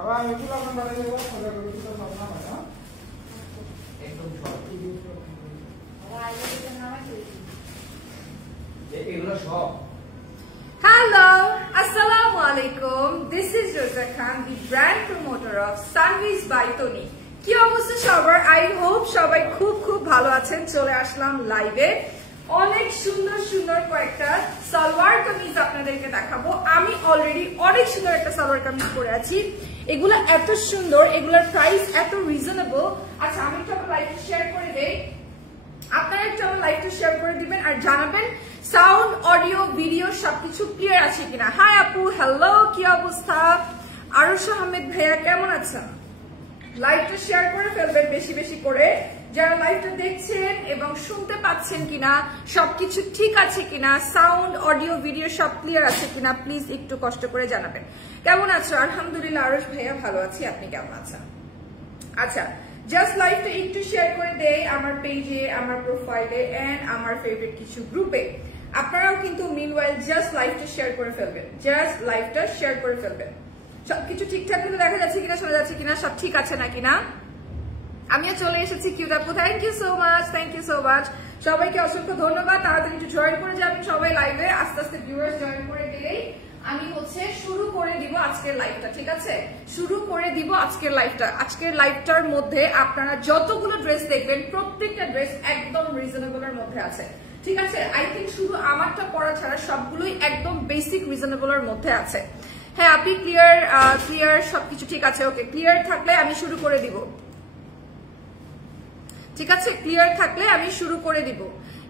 আবার এগুলো আমরা বাড়ি যাব সোজা করে দিতে হবে না না একদম সব আর এগুলো নামে এগুলো সব Hello, Assalamu alaikum. This is Rosa Khan, the brand promoter of Sunrise by Tony. কি অবস্থা সবার? I hope সবাই খুব খুব ভালো আছেন। চলে আসলাম লাইভে। অনেক সুন্দর সুন্দর কয়েকটা সালোয়ার কামিজ আপনাদেরকে দেখাবো। আমি অলরেডি অনেক সুন্দর একটা সালোয়ার কামিজ পরে আছি। এগুলা এত সুন্দর, এগুলার প্রাইস এত রিজনেবল। আচ্ছা, আমি একটু আমার লাইভটা শেয়ার করে দেই। আপনারা একটু আমার লাইভটা শেয়ার করে দিবেন আর জানাবেন সাউন্ড, অডিও, ভিডিও সবকিছু ক্লিয়ার আছে কিনা। হাই আপু, হ্যালো, কি অবস্থা? আরশ আহমেদ ভাইয়া কেমন আছেন? লাইভটা শেয়ার করে ফেলবেন বেশি বেশি করে। যারা লাইভটা দেখছেন এবং শুনতে পাচ্ছেন কিনা, সবকিছু ঠিক আছে কিনা, সাউন্ড, অডিও, ভিডিও সব ক্লিয়ার আছে কিনা, প্লিজ একটু কষ্ট করে জানাবেন। কেমন আছো? আলহামদুলিল্লাহ আরশ ভাইয়া ভালো আছি, আপনি কেমন আছেন? আচ্ছা, জাস্ট লাইভটা একটু শেয়ার করে দেই আমার পেজে, আমার প্রোফাইলে এন্ড আমার ফেভারিট কিছু গ্রুপে। আপনারাও কিন্তু মিনওয়াইল জাস্ট লাইভটা শেয়ার করে ফেলবেন, জাস্ট লাইভটা শেয়ার করে ফেলবেন। সবকিছু ঠিকঠাক মতো দেখা যাচ্ছে কিনা, শোনা যাচ্ছে কিনা, সব ঠিক আছে নাকি না? আমিও চলে এসেছি কিউট আপু, thank you so much, thank you so much. সবাইকে অসংখ্য ধন্যবাদ। তাড়াতাড়ি একটু জয়েন করে যাবেন সবাই লাইভে। আস্তে আস্তে ভিউয়ার্স জয়েন করে দিলেই আমি শুরু করে দিব আজকের লাইভটা। ঠিক আছে, শুরু করে দিব আজকের লাইভটা। আজকের লাইভটার মধ্যে আপনারা যতগুলো ড্রেস দেখবেন প্রত্যেকটা ড্রেস একদম রিজনেবলের মধ্যে আছে। ঠিক আছে, আই থিঙ্ক শুধু আমারটা পরা ছাড়া সবগুলোই একদম বেসিক রিজনেবলের মধ্যে আছে। হ্যাঁ, আপনি ক্লিয়ার সবকিছু ঠিক আছে? ওকে, ক্লিয়ার থাকলে আমি শুরু করে দিব। ঠিক আছে, ক্লিয়ার থাকলে আমি শুরু করে দিব।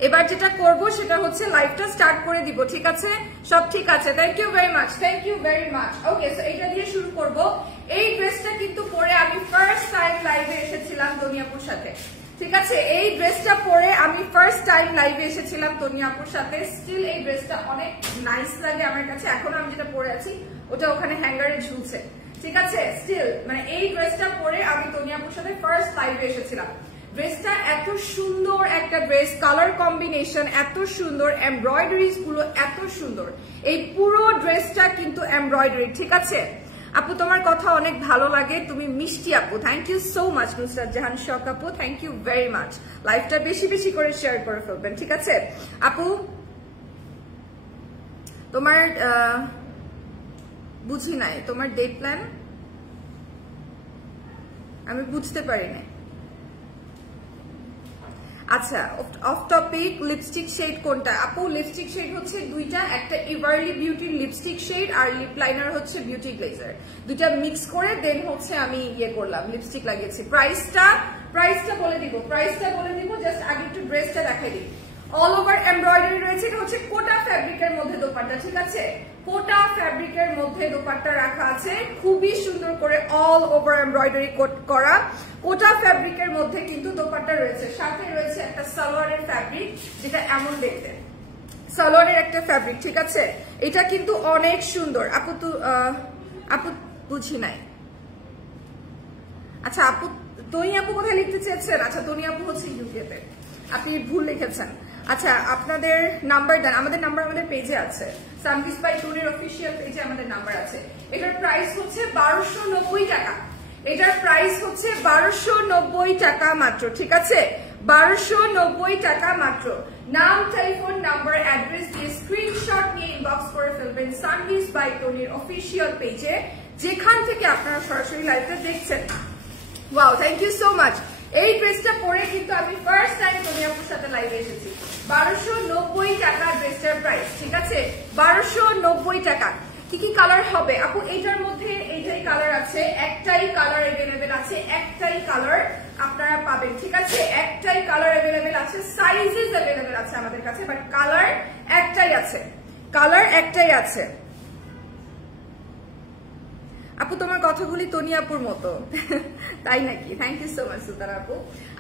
এবার যেটা করব সেটা হচ্ছে লাইভটা স্টার্ট করে দিব। ঠিক আছে, সব ঠিক আছে? Thank you very much, thank you very much. Okay, so এটা দিয়ে শুরু করব। এই ড্রেসটা কিন্তু পরে আমি ফার্স্ট টাইম লাইভে এসেছিলাম তনিয়াপুর সাথে। ঠিক আছে, এই ড্রেসটা পরে আমি ফার্স্ট টাইম লাইভে এসেছিলাম তনিয়াপুর সাথে। স্টিল এই ড্রেসটা অনেক নাইস লাগে আমার কাছে। এখন আমি যেটা পরে আছি ওটা ওখানে হ্যাঙ্গারে ঝুলছে। ঠিক আছে, স্টিল মানে এই ড্রেসটা পরে আমি তনিয়াপুর সাথে ফার্স্ট লাইভে এসেছিলাম। ড্রেসটা এত সুন্দর একটা ড্রেস, কালার কম্বিনেশন এত সুন্দর, এমব্রয়ডারিজ গুলো এত সুন্দর। এই পুরো ড্রেসটা কিন্তু এমব্রয়ডারি। ঠিক আছে আপু, তোমার কথা অনেক ভালো লাগে, তুমি মিষ্টি আপু। Thank you so much Nusrat Jahan Shokh আপু, থ্যাংক ইউ ভেরি মাচ। লাইভটা বেশি বেশি করে শেয়ার করে ফেলবেন। ঠিক আছে আপু, তোমার বুঝি নাই তোমার ডে প্ল্যান, আমি বুঝতে পারি না। আচ্ছা, অফ টপিক, লিপস্টিক শেড কোনটা আপু? লিপস্টিক শেড হচ্ছে দুইটা, একটা ইভারলি বিউটির লিপস্টিক শেড আর লিপ লাইনার হচ্ছে বিউটি গ্লেজার। দুইটা মিক্স করে দেন হচ্ছে আমি করলাম, লিপস্টিক লাগিয়েছি। প্রাইসটা বলে দিব, জাস্ট আগে একটু ড্রেসটা দেখাই দিই। অল ওভার এমব্রয়ডারি রয়েছে। এটা হচ্ছে কোটা ফ্যাব্রিকের মধ্যে দোপাট্টা। ঠিক আছে, কোটা ফ্যাব্রিকের মধ্যে দোপাট্টা রাখা আছে, খুবই সুন্দর করে অল ওভার এমব্রয়ডারি করা কোটা ফ্যাব্রিকের মধ্যে কিন্তু দোপাট্টা রয়েছে। সাথে রয়েছে একটা সালোয়ারের ফ্যাব্রিক, যেটা এমন দেখতে, সালোয়ারের একটা ফ্যাব্রিক। ঠিক আছে, এটা কিন্তু অনেক সুন্দর। আপু বুঝি নাই। আচ্ছা আপু, তনি আপু কোথায় লিখতে চেয়েছেন? আচ্ছা, তনি আপু হচ্ছে ইউকেতে, আপনি ভুল লিখেছেন। আচ্ছা, আপনাদের নাম্বার দেন। আমাদের নাম্বার আমাদের পেজে আছে, সানভিস বাই টনির অফিসিয়াল পেজে আমাদের নাম্বার আছে। এটার প্রাইস হচ্ছে 1290 টাকা। এটার প্রাইস হচ্ছে 1290 টাকা মাত্র। ঠিক আছে, 1290 টাকা মাত্র। নাম, টেলিফোন নাম্বার, অ্যাড্রেস দিয়ে স্ক্রিনশট নিয়ে ইনবক্স করে ফেলবেন সানভিস বাই টনির অফিসিয়াল পেজে, যেখান থেকে আপনারা সরাসরি লাইভটা দেখছেন। Wow, thank you so much. এই ড্রেসটা পরে কিন্তু আমি ফার্স্ট টাইম তনিয়াপুর সাথে লাইভে এসেছি। 1290 টাকা ড্রেসটার প্রাইস। ঠিক আছে, 1290 টাকা। কি কি কালার হবে আপু? এইটার মধ্যে এইটাই কালার আছে, একটাই কালার অ্যাভেলেবেল আছে, একটাই কালার আপনারা পাবেন। ঠিক আছে, একটাই কালার অ্যাভেলেবেল আছে, সাইজেস অ্যাভেলেবেল আছে আমাদের কাছে, বাট কালার একটাই আছে, কালার একটাই আছে। আপু, তোমার কথাগুলি তনি আপুর মতো, তাই নাকি? থ্যাংক ইউ সো মাচ সুলতান আপু।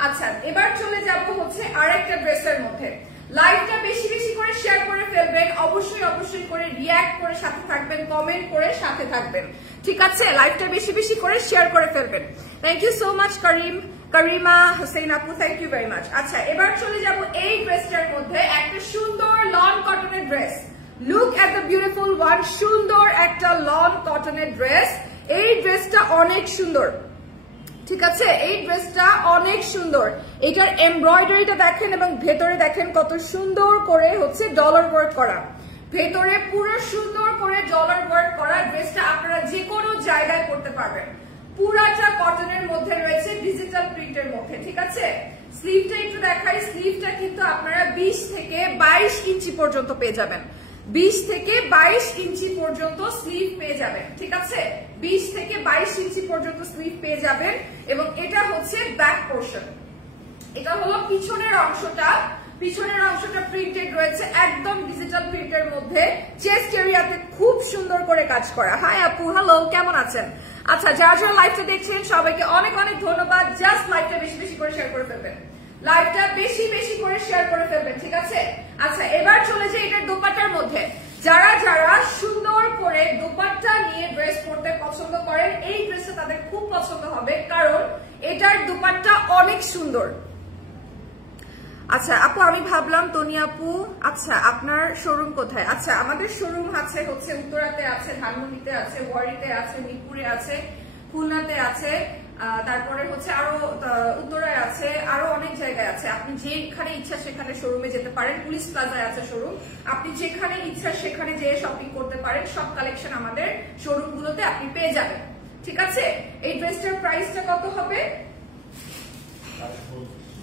আচ্ছা, এবার চলে যাব হচ্ছে আরেকটা ড্রেসের মধ্যে। লাইভটা বেশি বেশি করে শেয়ার করে ফেলবেন, অবশ্যই করে রিঅ্যাক্ট করে সাথে থাকবেন, কমেন্ট করে সাথে থাকবেন। ঠিক আছে, লাইভটা বেশি বেশি করে শেয়ার করে ফেলবেন। Thank you so much Karima Hossain আপু, থ্যাংক ইউ ভেরি মাচ। আচ্ছা, এবার চলে যাব এই ড্রেসটার মধ্যে, একটা সুন্দর লন কটনের dress. Look at the beautiful one, সুন্দর একটা লন কটনের ড্রেস। এই ড্রেসটা অনেক সুন্দর, ঠিক আছে? এই ড্রেসটা অনেক সুন্দর। এটার এমব্রয়ডারিটা দেখেন এবং ভেতরে দেখেন কত সুন্দর করে হচ্ছে ডলার ওয়ার্ক করা, ভেতরে পুরো সুন্দর করে ডলার ওয়ার্ক করা। ড্রেসটা আপনারা যে কোনো জায়গায় পড়তে পারবেন। পুরাটা কটনের মধ্যে রয়েছে, ডিজিটাল প্রিন্টের মধ্যে, ঠিক আছে? স্লিভটা একটু দেখাই। স্লিভটা কিন্তু আপনারা 20 থেকে 22 ইঞ্চি পর্যন্ত পেয়ে যাবেন। 20 থেকে 22 ইঞ্চি পর্যন্ত স্লিভ পেয়ে যাবেন, ঠিক আছে? 20 থেকে 22 ইঞ্চি পর্যন্ত স্লিভ পেয়ে যাবেন। এবং এটা হচ্ছে ব্যাক পোর্শন। এটা হলো পিছনের অংশটা, পিছনের অংশটা প্রিন্টেড রয়েছে একদম ডিজিটাল প্রিন্টের মধ্যে। চেস্ট এরিয়াতে খুব সুন্দর করে কাজ করা। হাই আপু, হ্যালো, কেমন আছেন? আচ্ছা, যারা যারা লাইভটা দেখছেন সবাইকে অনেক অনেক ধন্যবাদ। জাস্ট লাইভটা বেশি বেশি করে শেয়ার করে ফেলবেন, লাইভটা বেশি বেশি করে শেয়ার করে ফেলবেন, ঠিক আছে? আচ্ছা, এবার চলে যাই এটার দোপাট্টার মধ্যে। যারা যারা সুন্দর করে দোপাট্টা নিয়ে ড্রেস পরতে পছন্দ করেন, এই ড্রেসটা তাদের খুব পছন্দ হবে, কারণ এটার দোপাট্টা অনেক সুন্দর। আচ্ছা আপু, আমি ভাবলাম তনি আপু, আচ্ছা আপনার শোরুম কোথায়? আচ্ছা, আমাদের শোরুম আছে হচ্ছে উত্তরাতে আছে, ধানমন্ডিতে আছে, ওয়ারিতে আছে, মিরপুরে আছে, খুলনাতে আছে, তারপরে হচ্ছে আরো উত্তরায় আছে, আরো অনেক জায়গায় আছে। আপনি যেখানে ইচ্ছা সেখানে শোরুমে যেতে পারেন। পুলিশ প্লাজায় আছে শোরুম, আপনি যেখানে ইচ্ছা সেখানে যেয়ে শপিং করতে পারেন। সব কালেকশন আমাদের শোরুমগুলোতে আপনি পেয়ে যাবেন, ঠিক আছে? এই ড্রেসটার প্রাইসটা কত হবে?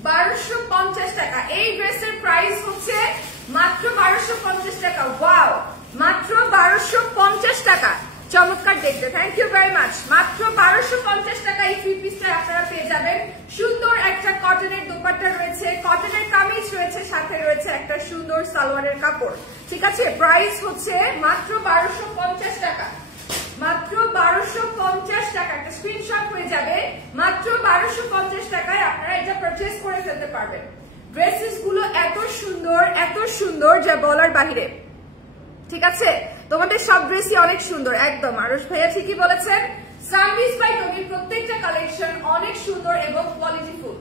1250 টাকা। এই ড্রেসের প্রাইস হচ্ছে মাত্র 1250 টাকা। ওয়াও, মাত্র 1250 টাকা। চমৎকার দেখতে, থ্যাংক ইউ ভেরি মাচ। মাত্র 1250 টাকা এই থ্রি পিসটা আপনারা পেয়ে যাবেন। সুন্দর একটা কটনের দোপাট্টা রয়েছে, কটনের কামিজ রয়েছে, সাথে রয়েছে একটা সুন্দর সালোয়ারের কাপড়, ঠিক আছে? প্রাইস হচ্ছে মাত্র 1250 টাকা, মাত্র 1250 টাকা। একটা স্ক্রিনশট হয়ে যাবে। মাত্র 1250 টাকায় আপনারা এটা পারচেজ করে ফেলতে পারবেন। ড্রেসেস গুলো এত সুন্দর, এত সুন্দর যা বলার বাহিরে, ঠিক আছে? তোমাদের সব ড্রেসই অনেক সুন্দর, একদম। আরুষ ভাইয়া ঠিকই বলেছেন। সানভিজ বাই টনির প্রত্যেকটা কালেকশন অনেক সুন্দর এবং কোয়ালিটিফুল।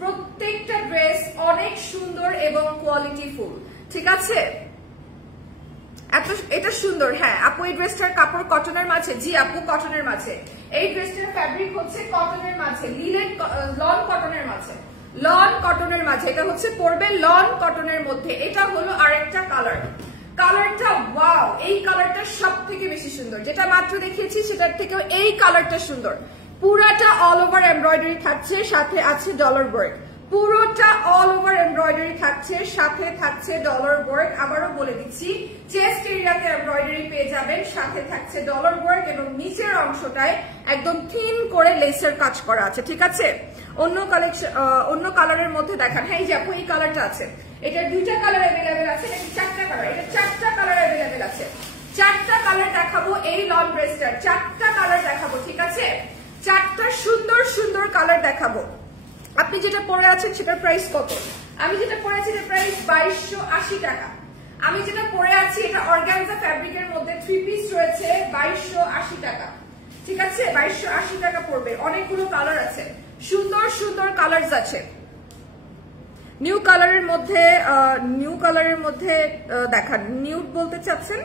প্রত্যেকটা ড্রেস অনেক সুন্দর এবং কোয়ালিটিফুল, ঠিক আছে? এটা সুন্দর। হ্যাঁ আপু, এই ড্রেসটার কাপড় কটনের মাঝে? জি আপু, কটনের মাঝে। এই ড্রেসটার ফ্যাব্রিক হচ্ছে কটনের মাঝে, লিনেন লন কটনের মাঝে, লন কটনের মাঝে। এটা হচ্ছে পড়বে লন কটনের মধ্যে। এটা হলো আরেকটা কালার। কালারটা ওয়াও, এই কালারটা সব থেকে বেশি সুন্দর। যেটা মাত্র দেখিয়েছি সেটার থেকেও এই কালারটা সুন্দর। পুরাটা অল ওভার এমব্রয়ডারি থাকছে, সাথে আছে ডলার ওয়ার্ক। পুরোটা অল ওভার এমব্রয়ডারি থাকছে, সাথে থাকছে ডলার ওয়ার্ক। আবারও বলে দিচ্ছি, চেস্ট এরিয়াতে এমব্রয়ডারি পেয়ে যাবেন, সাথে থাকছে ডলার ওয়ার্ক এবং নিচের অংশটায় একদম থিন করে লেসের কাজ করা আছে, ঠিক আছে? অন্য কালেকশন, অন্য কালারের মধ্যে দেখান। হ্যাঁ, এই যে আপু, এই কালারটা আছে। এটার 2টা কালার অ্যাভেলেবেল আছে, নাকি 4টা কালার? এটা 4টা কালার অ্যাভেলেবেল আছে। 4টা কালার দেখাবো এই লং ড্রেসটার, 4টা কালার দেখাবো, ঠিক আছে? 4টা সুন্দর সুন্দর কালার দেখাবো। আপনি যেটা পরে আছেন সেটার প্রাইস কত? আমি যেটা পরে আছি এটার প্রাইস 2280 টাকা। আমি যেটা পরে আছি এটা অর্গানজা ফ্যাব্রিকের মধ্যে 3 পিস রয়েছে, 2280 টাকা, ঠিক আছে? 2280 টাকা পড়বে। অনেকগুলো কালার আছে, সুন্দর সুন্দর কালারস আছে। নিউ কালারের মধ্যে দেখান। নিউড বলতে চাচ্ছেন?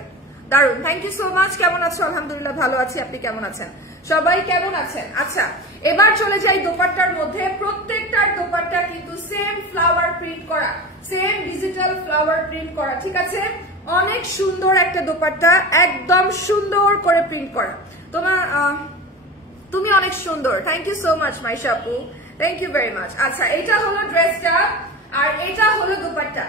দারুন, থ্যাংক ইউ সো মাচ। কেমন আছো? আলহামদুলিল্লাহ ভালো আছি। আপনি কেমন আছেন? সবাই কেমন আছেন? আচ্ছা, এবার চলে যাই দোপাট্টার মধ্যে। প্রত্যেকটার দোপাট্টা কিন্তু সেম ফ্লাওয়ার প্রিন্ট করা, সেম ডিজিটাল ফ্লাওয়ার প্রিন্ট করা, ঠিক আছে? অনেক সুন্দর একটা দোপাট্টা, একদম সুন্দর করে প্রিন্ট করা। তুমি অনেক সুন্দর, thank you so much Maisha আপু, থ্যাংক ইউ ভেরি মাচ। আচ্ছা, এটা হলো ড্রেসটা, আর এটা হলো দোপাট্টা।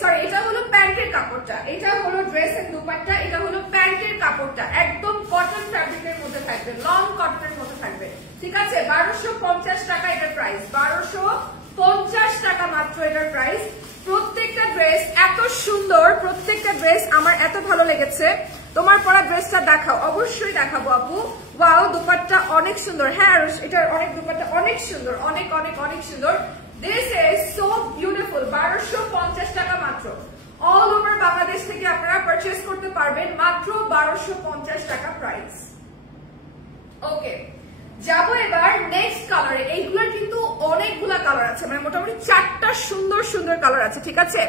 সরি, এটা হলো প্যান্টের কাপড়টা। এটা হলো ড্রেস এর দোপাট্টা, এটা হলো প্যান্টের কাপড়টা। একদম কটন ফ্যাব্রিকের মধ্যে থাকবে, লং কটনের মধ্যে থাকবে, ঠিক আছে? 1250 টাকা এটার প্রাইস, 1250 টাকা মাত্র এটার প্রাইস। প্রত্যেকটা ড্রেস এত সুন্দর, প্রত্যেকটা ড্রেস আমার এত ভালো লেগেছে। তোমার পরা ড্রেসটা দেখাও, অবশ্যই দেখাবো আপু। ওয়াও, দোপাট্টা অনেক সুন্দর। হ্যাঁ, এটার অনেক দোপাট্টা অনেক সুন্দর, অনেক অনেক অনেক সুন্দর। This is so beautiful. 1250 টাকা মাত্র। অল ওভার বাংলাদেশ থেকে আপনারা পারচেজ করতে পারবেন, মাত্র 1250 টাকা প্রাইস। ওকে, যাবো এবার নেক্সট কালারে। এইগুলোর কিন্তু অনেকগুলা কালার আছে, মানে মোটামুটি 4টা সুন্দর সুন্দর কালার আছে, ঠিক আছে?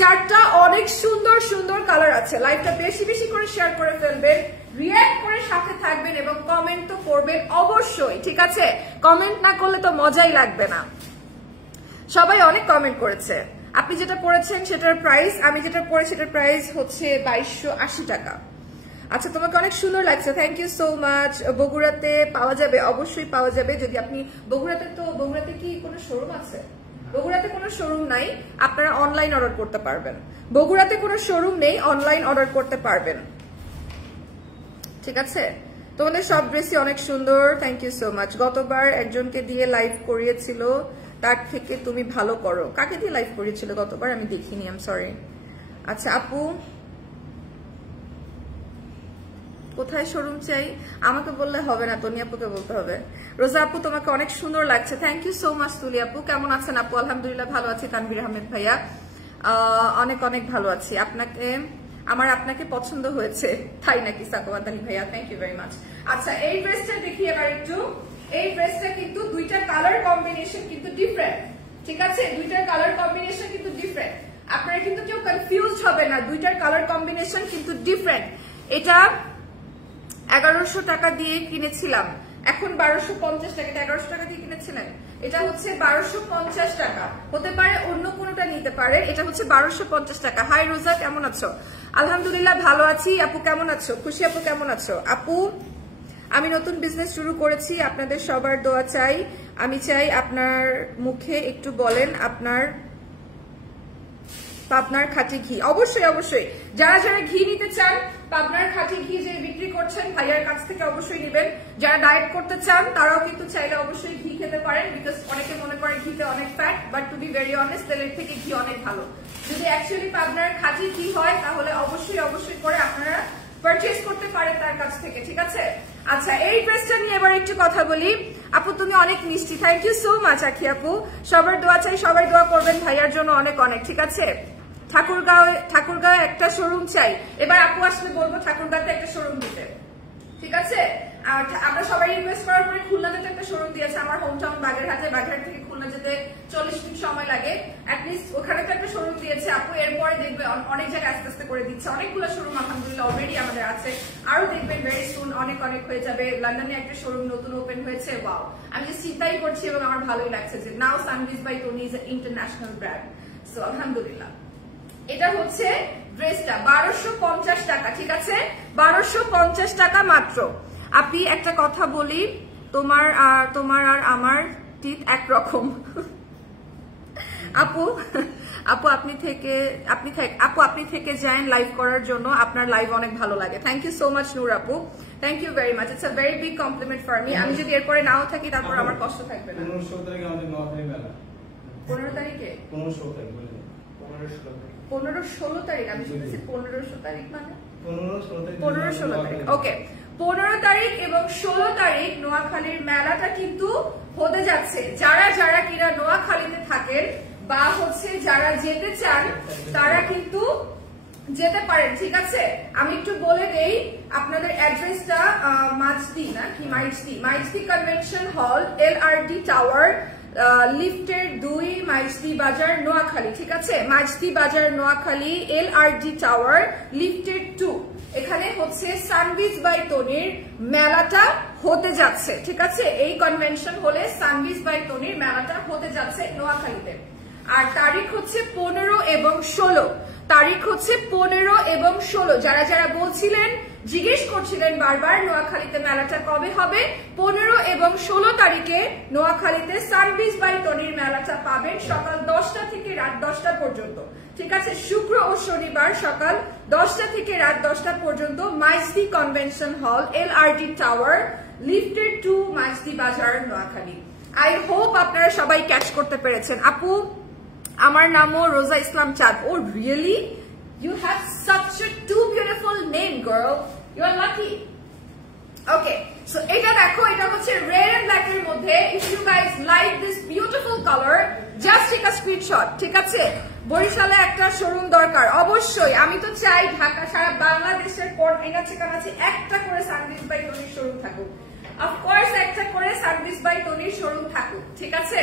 4টা অনেক সুন্দর সুন্দর কালার আছে। লাইভটা বেশি বেশি করে শেয়ার করে ফেলবেন, রিঅ্যাক্ট করে সাথে থাকবেন এবং কমেন্ট তো করবেন অবশ্যই, ঠিক আছে? কমেন্ট না করলে তো মজাই লাগবে না। সবাই অনেক কমেন্ট করেছে। আপনি যেটা পড়েছেন সেটার প্রাইস, আমি যেটা পড়েছি সেটার প্রাইস হচ্ছে 2280 টাকা। আচ্ছা, তোমাকে অনেক সুন্দর লাগছে, থ্যাংক ইউ সো মাচ। বগুড়াতে পাওয়া যাবে? অবশ্যই পাওয়া যাবে। যদি আপনি বগুড়াতে কি কোনো শোরুম আছে? বগুড়াতে কোনো শোরুম নাই, আপনারা অনলাইন অর্ডার করতে পারবেন। বগুড়াতে কোনো শোরুম নেই, অনলাইন অর্ডার করতে পারবেন, ঠিক আছে? তোমাদের সব ড্রেসই অনেক সুন্দর, থ্যাংক ইউ সো মাচ। গতবার একজনকে দিয়ে লাইভ করিয়েছিল, তার থেকে তুমি ভালো করো। কাকে দিয়ে লাইভ করিয়েছিল গতবার? আমি দেখিনি, আই এম সরি। আচ্ছা আপু, কোথায় শোরুম চাই? আমাকে বললে হবে না, তনি আপুকে বলতে হবে। রোজা আপু, তোমাকে অনেক সুন্দর লাগছে, থ্যাংক ইউ সো মাচ। তুলি আপু, কেমন আছেন আপু? আলহামদুলিল্লাহ ভালো আছি। তানভীর আহমেদ ভাইয়া, অনেক অনেক ভালো আছি। আপনাকে পছন্দ হয়েছে, তাই নাকি সাকোয়াত আলী ভাইয়া? Thank you very much. আচ্ছা, এই ড্রেসটা দেখি এবার একটু। এই ড্রেসটা কিন্তু দুইটা কালার কম্বিনেশন কিন্তু ডিফারেন্ট, ঠিক আছে? দুইটার কালার কম্বিনেশন কিন্তু ডিফারেন্ট, আপনারা কিন্তু কেউ কনফিউজ হবে না, দুইটার কালার কম্বিনেশন কিন্তু ডিফারেন্ট। এটা 1100 টাকা দিয়ে কিনেছিলাম, এখন 1250 টাকা। এটা 1100 টাকা দিয়ে কিনেছিলেন, এটা হচ্ছে 1250 টাকা। হতে পারে অন্য কোনোটা নিতে পারে, এটা হচ্ছে 1250 টাকা। হাই রোজা, কেমন আছো? আলহামদুলিল্লাহ ভালো আছি। আপু কেমন আছো? খুশি আপু কেমন আছো? আপু, আমি নতুন বিজনেস শুরু করেছি, আপনাদের সবার দোয়া চাই। আমি চাই আপনার মুখে একটু বলেন পাবনার খাঁটি ঘি। অবশ্যই অবশ্যই, যারা যারা ঘি নিতে চান, পাবনার খাঁটি ঘি যে বিক্রি করছেন ভাইয়ার কাছ থেকে অবশ্যই নেবেন। যারা ডায়েট করতে চান তারাও কিন্তু চাইলে অবশ্যই ঘি খেতে পারেন, বিকজ অনেকে মনে করে ঘিতে অনেক fat, but to be very honest, তেলের থেকে ঘি অনেক ভালো। যদি অ্যাকচুয়ালি পাবনার খাঁটি ঘি হয় তাহলে অবশ্যই অবশ্যই করে আপনারা পারচেজ করতে পারেন তার কাছ থেকে, ঠিক আছে? আচ্ছা, এই ড্রেসটা নিয়ে এবার একটু কথা বলি। আপু তুমি অনেক মিষ্টি, থ্যাংক ইউ সো মাচ আখি আপু। সবার দোয়া চাই, সবাই দোয়া করবেন ভাইয়ার জন্য অনেক অনেক, ঠিক আছে? ঠাকুরগাঁও একটা শোরুম চাই। এবার আপু আসলে বলবো ঠাকুরগাঁতে একটা শোরুম দিতে, ঠিক আছে? আর আমরা সবাই রিকোয়েস্ট করার পরে খুলনাতে একটা শোরুম দিয়েছে, আমার হোম টাউন বাগেরহাটে। বাগেরহাট থেকে খুলনা যেতে 40 মিনিট সময় লাগে, অ্যাটলিস্ট ওখানে তো একটা শোরুম দিয়েছে আপু। এরপরে দেখবে অনেক জায়গায় আস্তে আস্তে করে দিচ্ছে, অনেকগুলো শোরুম আলহামদুলিল্লাহ অলরেডি আমাদের আছে, আরো দেখবেন ভেরি সুন অনেক অনেক হয়ে যাবে। লন্ডনে একটা শোরুম নতুন ওপেন হয়েছে, ওয়াও, আমি চিন্তাই করছি এবং আমার ভালোই লাগছে যে now Sanviz by Toni is international brand. So আলহামদুলিল্লাহ। এটা হচ্ছে ড্রেসটা 1250 টাকা, ঠিক আছে? 1250 টাকা মাত্র। আপনি একটা কথা বলি, তোমার আর আমার টিথ একরকম। আপু আপনি থেকে যান লাইভ করার জন্য, আপনার লাইভ অনেক ভালো লাগে। Thank you so much Noor আপু, thank you very much. It's a very big compliment for me. আমি যদি এরপরে নাও থাকি তারপর আমার কষ্ট থাকবে না। 15 তারিখে আমাদের নোয়াখালী মেলা। 15 তারিখে? 15 তারিখ বলে 15-16 তারিখ। আমি শুনেছি 15 তারিখ, মানে 15-16 তারিখ। ওকে, 15 তারিখ এবং 16 তারিখ নোয়াখালীর মেলাটা কিন্তু হতে যাচ্ছে। যারা যারা কিনা নোয়াখালীতে থাকেন বা হচ্ছে যারা যেতে চান তারা কিন্তু যেতে পারেন, ঠিক আছে? আমি একটু বলে দেই আপনাদের অ্যাড্রেসটা। Maijdee convention hall, LRD tower, লিফটের 2, মাইজদি বাজার নোয়াখালী, ঠিক আছে? মাইজদি বাজার নোয়াখালী, LRD টাওয়ার, লিফটের 2। এখানে হচ্ছে সানভিজ বাই তনির মেলাটা হতে যাচ্ছে, ঠিক আছে? এই কনভেনশন হলে সানভিজ বাই তনির মেলাটা হতে যাচ্ছে নোয়াখালীতে। আর তারিখ হচ্ছে 15 এবং 16। তারিখ হচ্ছে 15 এবং 16। যারা যারা বলছিলেন, জিজ্ঞেস করছিলেন বারবার নোয়াখালীতে মেলাটা কবে হবে, 15 এবং 16 তারিখে নোয়াখালীতে সানভিজ বাই তনির মেলাটা পাবেন সকাল 10টা থেকে রাত 10টা পর্যন্ত, ঠিক আছে? শুক্র ও শনিবার সকাল 10টা থেকে রাত 10টা পর্যন্ত, Maijdee convention hall, LRD tower, লিফটের 2, মাইজদি বাজার নোয়াখালী। আই হোপ আপনারা সবাই ক্যাচ করতে পেরেছেন। আপু আমার নামও রোজা ইসলাম চাঁদ। ও really? You have such a too beautiful name, girl. You are lucky. Okay, so এটা দেখো, এটা হচ্ছে red and black এর মধ্যে। If you guys like this beautiful color, just take a screenshot, ঠিক আছে? বরিশালে একটা শোরুম দরকার অবশ্যই। আমি তো চাই ঢাকা সারা বাংলাদেশের কাছে একটা করে সানভিজ বাই তনির শোরুম থাকুক। অফকোর্স একটা করে সানভিজ বাই তনির শোরুম থাকুক, ঠিক আছে?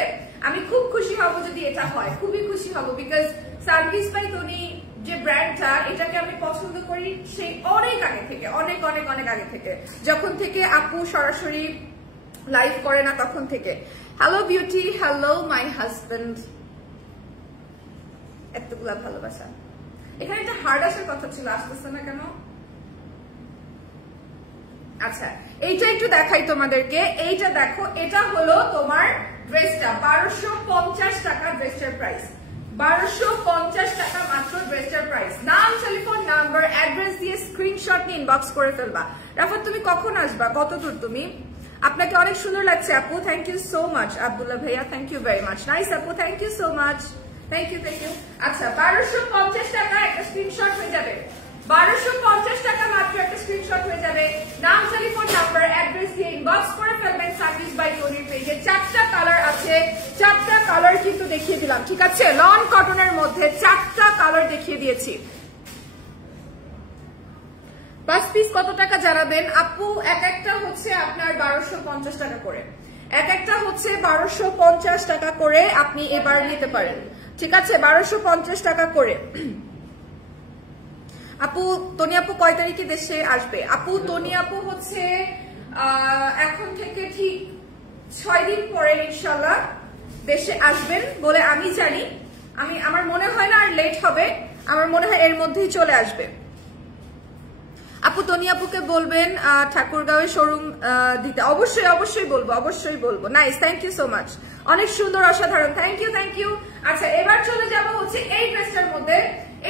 আমি খুব খুশি হব যদি এটা হয়, খুবই খুশি হব, বিকজ সানভিজ বাই তনি যে ব্র্যান্ডটা, এটাকে আমি পছন্দ করি সেই অনেক আগে থেকে, অনেক অনেক অনেক আগে থেকে, যখন থেকে আপু সরাসরি লাইভ করে না তখন থেকে। Hello beauty, hello my husband, এতগুলা ভালোবাসা। এখানে একটা হার্ড আসার কথা ছিল, আসতেছে না কেন? আচ্ছা, এইটা একটু দেখাই তোমাদেরকে। এইটা দেখো, এটা হলো তোমার ড্রেসটা, 1250 টাকা ড্রেসটার প্রাইস, 1250 টাকা মাত্র ড্রেসটার প্রাইস। নাম, টেলিফোন নাম্বার, অ্যাড্রেস দিয়ে স্ক্রিনশট নিয়ে ইনবক্স করে ফেলবা। রাফাত তুমি কখন আসবা, কত দূর তুমি? আপনাকে অনেক সুন্দর লাগছে আপু, thank you so much. Abdullah ভাইয়া, thank you very much. Nice আপু, thank you so much, thank you thank you. আচ্ছা, 1250 টাকা একটা স্ক্রিনশট হয়ে যাবে, 1250 টাকা মাত্র একটা স্ক্রিনশট হয়ে যাবে। নাম, টেলিফোন নাম্বার, অ্যাড্রেস দিয়ে ইনবক্স করে ফেলবেন সার্ভিস বাই তনির পেজে। 4টা কালার আছে, 4টা কালার কিন্তু দেখিয়ে দিলাম, ঠিক আছে? লন কটনের মধ্যে 4টা কালার দেখিয়ে দিয়েছি। 5 পিস কত টাকা জানাবেন আপু? এক একটা হচ্ছে আপনার 1250 টাকা করে, এক একটা হচ্ছে 1250 টাকা করে আপনি এবার নিতে পারেন, ঠিক আছে? 1250 টাকা করে। আপু, তনি আপু কয় তারিখে দেশে আসবে? আপু, তনি আপু হচ্ছে এখন থেকে ঠিক 6 দিন পরে ইনশাল্লাহ দেশে আসবেন বলে আমি জানি। আমার মনে হয় না আর লেট হবে, আমার মনে হয় এর মধ্যেই চলে আসবে। আপু, তনি আপুকে বলবেন ঠাকুরগাঁওয়ে শোরুম দিতে। অবশ্যই অবশ্যই বলবো, অবশ্যই বলবো। Nice, thank you so much, অনেক সুন্দর, অসাধারণ, থ্যাংক ইউ থ্যাংক ইউ। আচ্ছা, এবার চলে যাব হচ্ছে এই ড্রেসটার মধ্যে।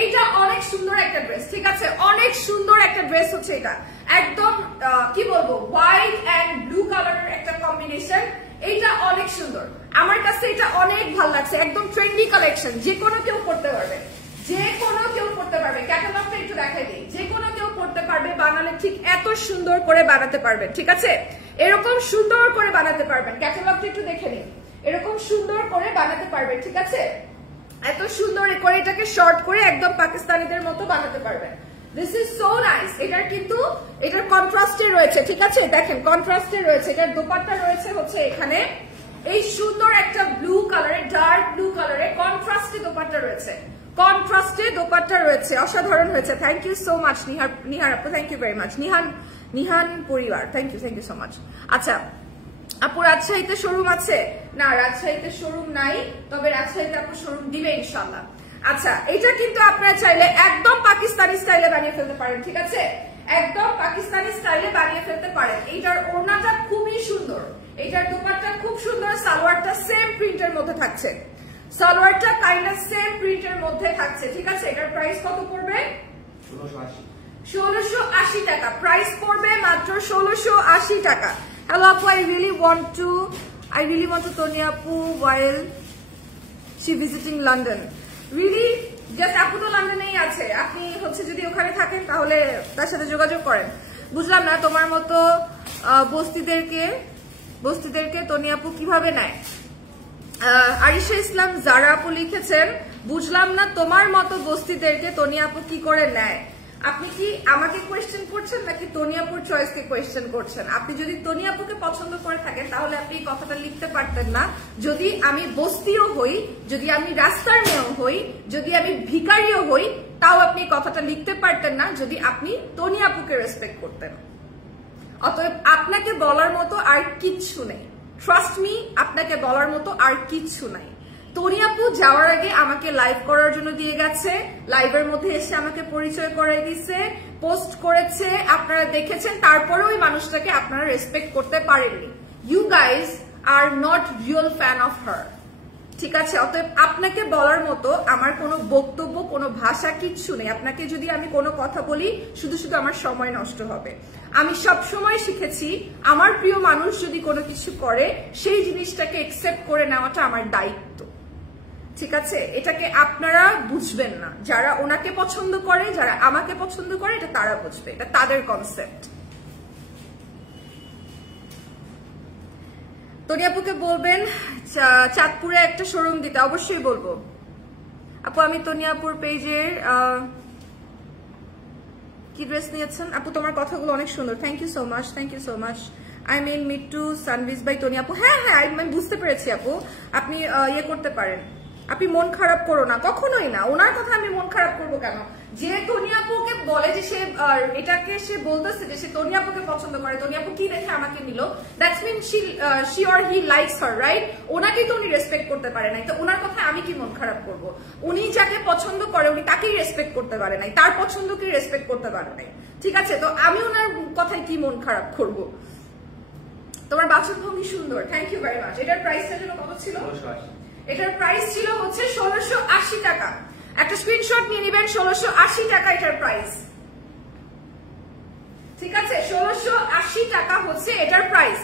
এইটা অনেক সুন্দর একটা ড্রেস, ঠিক আছে? অনেক সুন্দর একটা ড্রেস হচ্ছে এটা, একদম কি বলবো, হোয়াইট এন্ড ব্লু কালারের একটা কম্বিনেশন। এইটা অনেক সুন্দর, আমার কাছে এটা অনেক ভালো লাগছে, একদম ট্রেন্ডি কালেকশন, যে কোনো কেউ করতে পারবে, যে কোনো কেউ করতে পারবে। ক্যাটালগটা একটু দেখাই দিই, যে কোনো কেউ করতে পারবে, বানালে ঠিক এত সুন্দর করে বানাতে পারবেন, ঠিক আছে? এরকম সুন্দর করে বানাতে পারবেন, ক্যাটালগটা একটু দেখে নিন, এরকম সুন্দর করে বানাতে পারবেন, ঠিক আছে? এত সুন্দর করে এটাকে শর্ট করে একদম পাকিস্তানিদের মতো বানাতে পারবেন। This is so nice. এটার কিন্তু এটার কন্ট্রাস্টে রয়েছে, ঠিক আছে? দেখেন কন্ট্রাস্টে রয়েছে, এটার দোপাট্টা রয়েছে হচ্ছে এখানে এই সুন্দর একটা ব্লু কালারে, ডার্ক ব্লু কালারে কন্ট্রাস্টে দোপাট্টা রয়েছে, কন্ট্রাস্টে দোপাট্টা রয়েছে, অসাধারণ হয়েছে। Thank you so much Nihar আপু, thank you very much. Nihan পরিবার, থ্যাংক ইউ সো মাচ। আচ্ছা আপু, রাজশাহীতে শোরুম আছে? না, রাজশাহীতে শোরুম নাই, তবে রাজশাহীতে আপু শোরুম দিবে ইনশাল্লাহ। আচ্ছা, এটা কিন্তু আপনারা চাইলে একদম পাকিস্তানি স্টাইলে বানিয়ে ফেলতে পারেন, ঠিক আছে? একদম পাকিস্তানি স্টাইলে বানিয়ে ফেলতে পারেন। এইটার ওড়নাটা খুবই সুন্দর, এইটার দোপাট্টা খুব সুন্দর, সালোয়ারটা সেম প্রিন্টের মধ্যে থাকছে, সালোয়ারটা কাইন্ড অফ সেম প্রিন্টের মধ্যে থাকছে, ঠিক আছে? এটার প্রাইস কত পড়বে? 1680 টাকা প্রাইস পড়বে, মাত্র 1680 টাকা। হ্যালো আপু, I really want to Toni Apu while she visiting London. Really? Just আপু তো লন্ডনেই আছে, আপনি হচ্ছে যদি ওখানে থাকেন তাহলে তার সাথে যোগাযোগ করেন। বুঝলাম না তোমার মতো বস্তিদেরকে তনি আপু কিভাবে নেয়? আরিশা ইসলাম জারা আপু লিখেছেন, বুঝলাম না তোমার মতো বস্তিদেরকে তনি আপু কি করে নেয়। আপনি কি আমাকে কোয়েশ্চেন করছেন নাকি তনি আপুর চয়েসকে কোয়েশ্চেন করছেন? আপনি যদি তনি আপুকে পছন্দ করে থাকেন তাহলে আপনি এই কথাটা লিখতে পারতেন না। যদি আমি বস্তিও হই, যদি আমি রাস্তার মেয়েও হই, যদি আমি ভিখারিও হই, তাও আপনি কথাটা লিখতে পারতেন না যদি আপনি তনি আপুকে রেসপেক্ট করতেন। অতএব আপনাকে বলার মতো আর কিচ্ছু নেই, ট্রাস্ট মি, আপনাকে বলার মতো আর কিচ্ছু নাই। তনি আপু যাওয়ার আগে আমাকে লাইভ করার জন্য দিয়ে গেছে, লাইভের মধ্যে এসে আমাকে পরিচয় করে দিচ্ছে, পোস্ট করেছে, আপনারা দেখেছেন, তারপরে ওই মানুষটাকে আপনারা রেসপেক্ট করতে পারেননি। You guys are not real fan of her, ঠিক আছে? অতএব আপনাকে বলার মতো আমার কোনো বক্তব্য, কোনো ভাষা কিচ্ছু নেই। আপনাকে যদি আমি কোনো কথা বলি শুধু শুধু আমার সময় নষ্ট হবে। আমি সব সময় শিখেছি আমার প্রিয় মানুষ যদি কোনো কিছু করে সেই জিনিসটাকে একসেপ্ট করে নেওয়াটা আমার দায়িত্ব, ঠিক আছে? এটাকে আপনারা বুঝবেন না, যারা ওনাকে পছন্দ করে, যারা আমাকে পছন্দ করে, এটা তারা বুঝবে, এটা তাদের কনসেপ্ট। তনি আপুকে বলবেন চাঁদপুরে একটা শোরুম দিতে, অবশ্যই বলবো আপু। আমি তনি আপুর পেজের কি ড্রেস নিয়েছেন আপু? তোমার কথাগুলো অনেক সুন্দর, thank you so much, thank you so much. I mean meet to Sanviz by Toni আপু। হ্যাঁ হ্যাঁ, আমি বুঝতে পেরেছি আপু, আপনি ইয়ে করতে পারেন, আপনি মন খারাপ করো না, কখনোই না। ওনার কথা আমি মন খারাপ করবো কেন? যে তনিয়াপুকে বলে যে সে এটাকে সে বলতেছে যে সে তনিয়াপুকে পছন্দ করে, তনিয়াপু কি দেখে আমাকে নিল, that's mean she or he likes her, right? ওনাকেই তো উনি রেসপেক্ট করতে পারে নাই, তো ওনার কথা আমি কি মন খারাপ করবো? উনি যাকে পছন্দ করে উনি তাকেই রেসপেক্ট করতে পারে নাই, তার পছন্দকে রেসপেক্ট করতে পারে নাই, ঠিক আছে? তো আমি ওনার কথায় কি মন খারাপ করবো? তোমার বাচনভঙ্গি সুন্দর, থ্যাংক ইউ ভেরি মাচ। এটার প্রাইসটা যেন কত ছিল? এটার প্রাইস ছিল হচ্ছে 1680 টাকা। একটা স্ক্রিনশট নিয়ে নেবেন, 1680 টাকা এটার প্রাইস, ঠিক আছে? 1680 টাকা হচ্ছে এটার প্রাইস।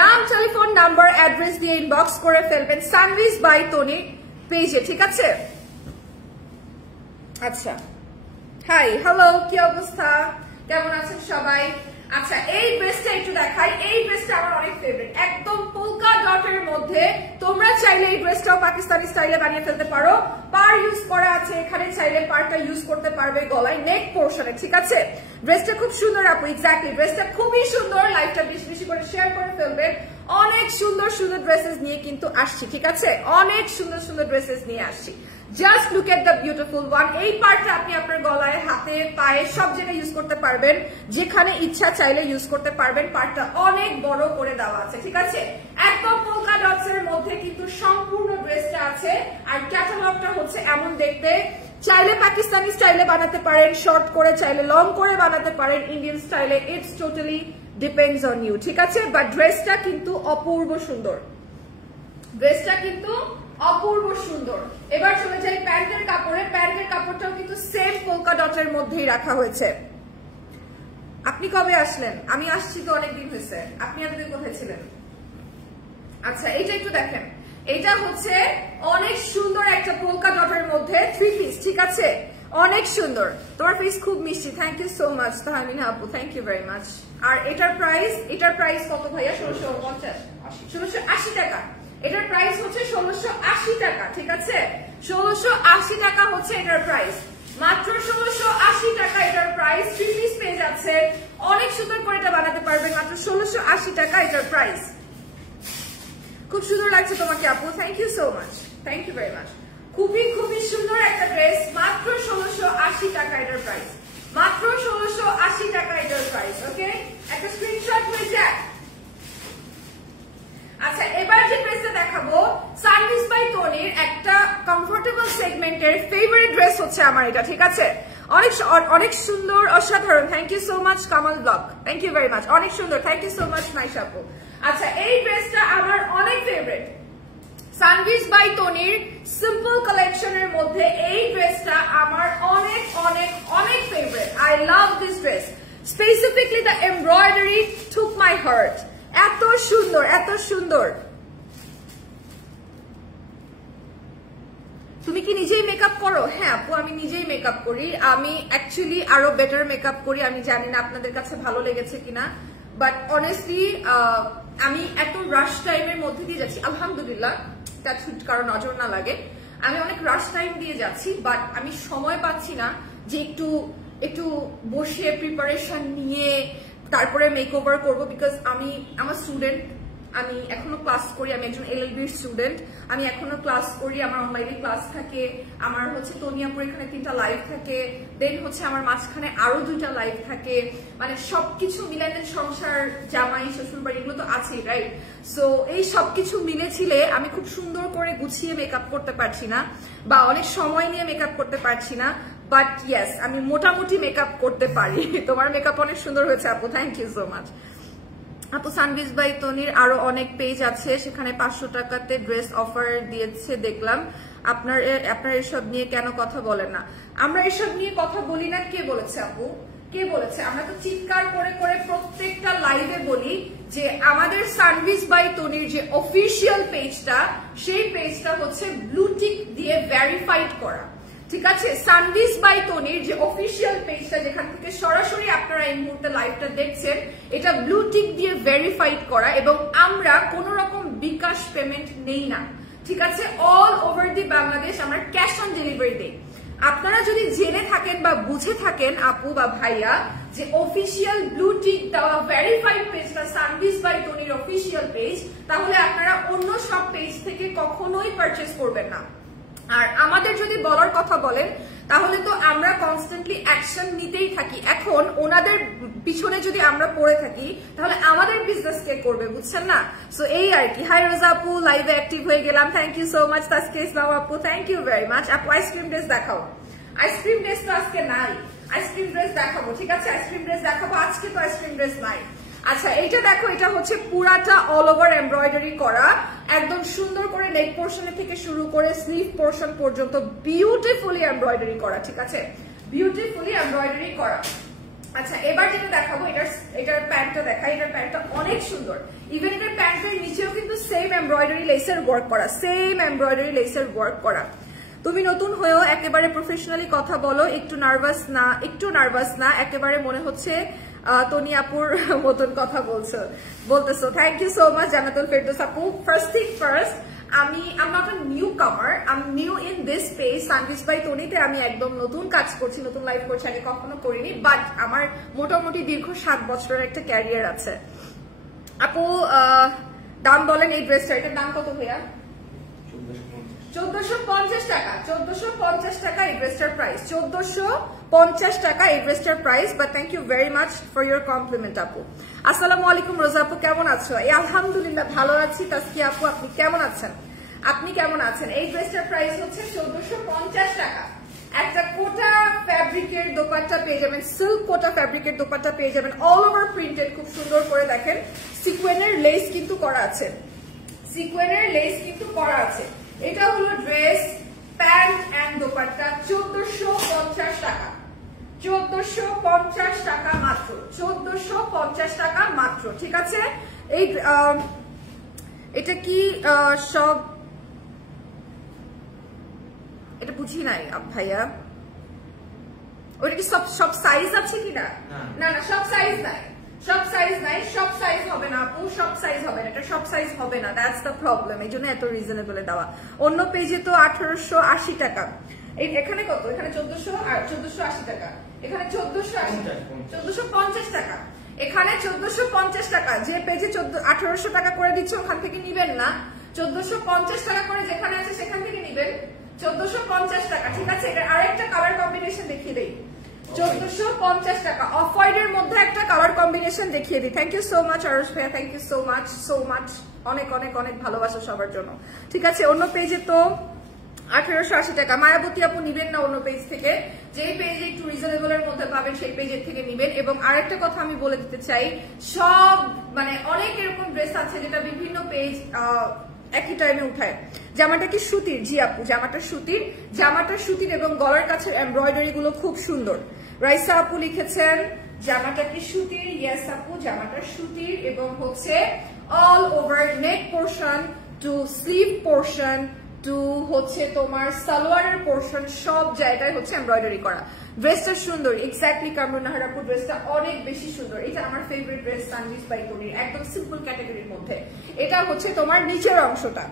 নাম, টেলিফোন নাম্বার, অ্যাড্রেস দিয়ে ইনবক্স করে ফেলবেন সানভিজ বাই তনি পেজে, ঠিক আছে? আচ্ছা, হাই, হ্যালো, কি অবস্থা, কেমন আছেন সবাই? আচ্ছা, এই ড্রেসটা একটু দেখাই। এই ড্রেসটা আমার অনেক ফেভারিট, একদম পোলকা ডটের মধ্যে। তোমরা চাইলে এই ড্রেসটাও পাকিস্তানি স্টাইলে বানিয়ে ফেলতে পারো। পার ইউজ করা আছে এখানে, চাইলে পারটা ইউজ করতে পারবে গলায়, নেক পোর্শনে, ঠিক আছে? ড্রেসটা খুব সুন্দর আপু, এক্স্যাক্টলি ড্রেসটা খুবই সুন্দর। লাইভটা বেশি বেশি করে শেয়ার করে ফেলবেন। অনেক সুন্দর সুন্দর ড্রেসেস নিয়ে কিন্তু আসছি, ঠিক আছে? অনেক সুন্দর সুন্দর ড্রেসেস নিয়ে আসছি। Just look at the beautiful one. এই পার্টটা আপনি আপনার গলায়, হাতে, পায়ে সব জায়গায় ইউজ করতে পারবেন, যেখানে ইচ্ছা চাইলে ইউজ করতে পারবেন। পার্টটা অনেক বড় করে দেওয়া আছে, ঠিক আছে? একদম পোলকা ডটস এর মধ্যে কিন্তু সম্পূর্ণ ড্রেসটা আছে। আর ক্যাটালগটা হচ্ছে এমন দেখতে। চাইলে পাকিস্তানি স্টাইলে বানাতে পারেন, শর্ট করে, চাইলে লং করে বানাতে পারেন, ইন্ডিয়ান স্টাইলে, it's totally depends on you, ঠিক আছে? বাট ড্রেসটা কিন্তু অপূর্ব সুন্দর, ড্রেসটা কিন্তু অপূর্ব সুন্দর। এবার চলে যাই প্যান্টের কাপড়ে। প্যান্টের কাপড়টাও কিন্তু সেম পোলকা ডটের মধ্যেই রাখা হয়েছে। আপনি কবে আসলেন? আমি আসছি তো অনেকদিন হয়েছে। আপনি এতদিন কোথায় ছিলেন? আচ্ছা, এইটা একটু দেখেন। এটা হচ্ছে অনেক সুন্দর একটা পোলকা ডটের মধ্যে 3 পিস, ঠিক আছে? অনেক সুন্দর। তোমার পিস খুব মিষ্টি, thank you so much Tahmina আপু, থ্যাংক ইউ ভেরি মাচ। আর এটার প্রাইস কত ভাইয়া? 1650, 1680 টাকা। এটার প্রাইস হচ্ছে 1680 টাকা, ঠিক আছে? 1680 টাকা হচ্ছে এটার প্রাইস, মাত্র 1680 টাকা এটার প্রাইস। 3 পিস পেয়ে যাচ্ছে, অনেক সুন্দর করে এটা বানাতে পারবেন, মাত্র 1680 টাকা এটার প্রাইস। খুব সুন্দর লাগছে তোমাকে আপু, thank you so much, thank you very much. খুবই খুবই সুন্দর একটা ড্রেস, মাত্র 1680 টাকা এটার প্রাইস, মাত্র 1680 টাকা এটার প্রাইস। ওকে, একটা স্ক্রিনশট হয়ে যায়। আচ্ছা, এবার যে ড্রেসটা দেখাবো সানভিজ বাই তনির একটা কমফোর্টেবল সেগমেন্টের ফেভারিট ড্রেস হচ্ছে আমার এটা, ঠিক আছে? অনেক সুন্দর, অসাধারণ। Thank you so much Kamal blog, thank you very much, অনেক সুন্দর, thank you so much Naisha আপু। আচ্ছা, এই ড্রেসটা আমার অনেক ফেভারিট, সানভিজ বাই তনির সিম্পল কালেকশনের মধ্যে এই ড্রেসটা আমার অনেক অনেক অনেক favourite. I love this dress, specifically the embroidery took my heart. এত সুন্দর, এত সুন্দর। তুমি কি নিজেই মেকআপ করো? হ্যাঁ আপু, আমি নিজেই মেকআপ করি। আমি অ্যাকচুয়ালি আরো বেটার মেকআপ করি। আমি জানি না আপনাদের কাছে ভালো লেগেছে কিনা, বাট অনেস্টলি আমি এত রাশ টাইমের মধ্যে দিয়ে যাচ্ছি, আলহামদুলিল্লাহ, কারণ নজর না লাগে। আমি অনেক রাশ টাইম দিয়ে যাচ্ছি, বাট আমি সময় পাচ্ছি না যে একটু বসে প্রিপারেশন নিয়ে তারপরে মেকওভার করব। বিকজ আমি আমার স্টুডেন্ট, আমি এখনো ক্লাস করি, আমি একজন এলএলবির স্টুডেন্ট, আমি এখনো ক্লাস করি, আমার অনলাইনে ক্লাস থাকে, আমার হচ্ছে তনিয়াপুর এখানে 3টা লাইভ থাকে, দেন হচ্ছে আমার মাঝখানে আরো 2টা লাইভ থাকে, মানে সবকিছু মিলাতে সংসার, জামাই, শ্বশুরবাড়ি এগুলো তো আছেই, রাইট? সো এই সবকিছু মিলে ছিলে আমি খুব সুন্দর করে গুছিয়ে মেকআপ করতে পারছি না, বা অনেক সময় নিয়ে মেকআপ করতে পারছি না। বাট ইয়েস, আমি মোটামুটি মেকআপ করতে পারি। তোমার মেকআপ অনেক সুন্দর হয়েছে আপু, থ্যাংক ইউ সো মাচ আপু। সানভিজ বাই তনির আরো অনেক পেজ আছে, সেখানে 500 টাকাতে ড্রেস অফার দিয়েছে দেখলাম। আপনার এসব নিয়ে কেন কথা বলেন না? আমরা এসব নিয়ে কথা বলি না। কে বলেছে আপু? কে বলেছে? আমরা তো চিৎকার করে করে প্রত্যেকটা লাইভে বলি যে আমাদের সানভিজ বাই তনির যে অফিসিয়াল পেজটা, সেই পেজটা হচ্ছে ব্লু টিক দিয়ে ভেরিফাইড করা, ঠিক আছে? সানভিজ বাই তনির যে অফিসিয়াল পেজটা, যেখান থেকে সরাসরি আপনারা এই মুহূর্তে লাইভটা দেখছেন, এটা ব্লু টিক দিয়ে ভেরিফাইড করা, এবং আমরা কোন রকম বিকাশ পেমেন্ট নেই না, ঠিক আছে? অল ওভার দি বাংলাদেশ আমরা ক্যাশ অন ডেলিভারি দেই। আপনারা যদি জেনে থাকেন বা বুঝে থাকেন আপু বা ভাইয়া যে অফিসিয়াল ব্লু টিক দেওয়া ভেরিফাইড পেজটা সানভিজ বাই তনির অফিসিয়াল পেজ, তাহলে আপনারা অন্য সব পেজ থেকে কখনোই পারচেস করবেন না। আর আমাদের যদি বলার কথা বলেন তাহলে তো আমরা কনস্ট্যান্টলি অ্যাকশন নিতেই থাকি। এখন ওনাদের পিছনে যদি আমরা পড়ে থাকি তাহলে আমাদের বিজনেস কে করবে, বুঝছেন না? সো এই আর কি। হাই রোজা আপু, লাইভে অ্যাক্টিভ হয়ে গেলাম, thank you so much. Taskia Islam আপু, থ্যাংক ইউ ভেরি মাচ। আপু আইসক্রিম ড্রেস দেখাও। আইসক্রিম ড্রেস তো আজকে নাই, আইসক্রিম ড্রেস দেখাবো, ঠিক আছে? আইসক্রিম ড্রেস দেখাবো, আজকে তো আইসক্রিম ড্রেস নাই। আচ্ছা এইটা দেখো, এটা হচ্ছে পুরাটা অল ওভার এমব্রয়ডারি করা, একদম সুন্দর করে নেক পোর্শন থেকে শুরু করে স্লিভ পোর্শন পর্যন্ত বিউটিফুলি এমব্রয়ডারি করা, ঠিক আছে? বিউটিফুলি এমব্রয়ডারি করা। আচ্ছা এবার যেটা দেখাবো, এটার প্যান্টটা দেখাই। এটার প্যান্টটা অনেক সুন্দর। ইভেন এটার প্যান্টের নিচেও কিন্তু সেম এমব্রয়ডারি লেসের ওয়ার্ক করা, সেম এমব্রয়ডারি লেসের ওয়ার্ক করা। তুমি নতুন হয়েও একেবারে প্রফেশনালি কথা বলো, একটু নার্ভাস না, একটু নার্ভাস না, একেবারে মনে হচ্ছে তনি আপুর মতন কথা বলতেছো। Thank you so much Jannatul Ferdous আপু। First thing first, I'm not a newcomer, I'm new in this space. Sanviz by তনিতে আমি একদম নতুন কাজ করছি, নতুন লাইভ করছি, আগে কখনো করিনি, বাট আমার মোটামুটি দীর্ঘ 7 বছরের একটা ক্যারিয়ার আছে। আপু দাম বলেন এই ড্রেসটা, এটার দাম কত ভাইয়া? 1450 টাকা। 1450 টাকা এই ড্রেসটার প্রাইস, 1450 টাকা এই ড্রেসটার price. But thank you very much for your compliment আপু। আসসালামু আলাইকুম রোজা আপু, কেমন আছো? আলহামদুলিল্লাহ ভালো আছি। তাসকিয়া আপু আপনি কেমন আছেন? আপনি কেমন আছেন? এই ড্রেসটার প্রাইস হচ্ছে 1450 টাকা। একটা কোটা ফ্যাব্রিকের দোপাট্টা পেয়ে যাবেন, সিল্ক কোটা ফ্যাব্রিকের দোপাট্টা পেয়ে যাবেন, অল ওভার প্রিন্টেড, খুব সুন্দর করে দেখেন সিকোয়েনের লেস কিন্তু করা আছে, সিকোয়েনের লেস কিন্তু করা আছে। এটা হলো ড্রেস, প্যান্ট এন্ড দোপাট্টা, 1450 টাকা। 1450 টাকা মাত্র, 1450 টাকা মাত্র, ঠিক আছে? এই এটা কি সব, এটা বুঝি নাই ভাইয়া, ওটা কি সব সাইজ আছে কিনা? না না, সব সাইজ নাই, সব সাইজ নাই, সব সাইজ হবে না আপু, সব সাইজ হবে না, এটা সব সাইজ হবে না, দ্যাটস দ্য প্রবলেম। এই জন্য এত রিজনেবল দেওয়া। অন্য পেজে তো 1880 টাকা, এখানে কত? এখানে 1480 টাকা, এখানে 1450 টাকা, এখানে 1450 টাকা। যে পেজে 1800 টাকা করে দিচ্ছে ওখান থেকে নিবেন না, 1450 টাকা করে যেখানে আছে সেখান থেকে নিবেন, 1450 টাকা, ঠিক আছে? এটা আরেকটা কালার কম্বিনেশন দেখিয়ে দেই, 1450 টাকা। অফ হোয়াইট এর মধ্যে একটা কালার কম্বিনেশন দেখিয়ে দিই। Thank you so much Arosh ভাইয়া, thank you so much, so much, অনেক অনেক অনেক ভালোবাসা সবার জন্য, ঠিক আছে? অন্য পেজে তো 1880 টাকা। মায়াবতী আপু নিবেন না অন্য পেজ থেকে, যেই পেজে একটু রিজনেবল এর মধ্যে পাবেন সেই পেজের থেকে নিবেন। এবং আরেকটা কথা আমি বলে দিতে চাই, সব মানে অনেক এরকম ড্রেস আছে যেটা বিভিন্ন পেজ একই টাইমে উঠায়। জামাটা কি সুতির? জি আপু জামাটা সুতির, জামাটা সুতির এবং গলার কাছের এমব্রয়ডারি গুলো খুব সুন্দর। রাইসা আপু লিখেছেন জামাটা কি সুতির? ইয়েস আপু জামাটা সুতির, এবং হচ্ছে all over neck portion to sleeve portion to হচ্ছে তোমার সালোয়ারের পোর্শন, সব জায়গায় হচ্ছে এমব্রয়ডারি করা। ড্রেসটা সুন্দর, এক্স্যাক্টলি কামরুন নাহার আপু, ড্রেসটা অনেক বেশি সুন্দর। এটা আমার ফেভারিট ড্রেস সানভিজ বাই তনির, একদম সিম্পল ক্যাটাগরির মধ্যে। এটা হচ্ছে তোমার নিচের অংশটা,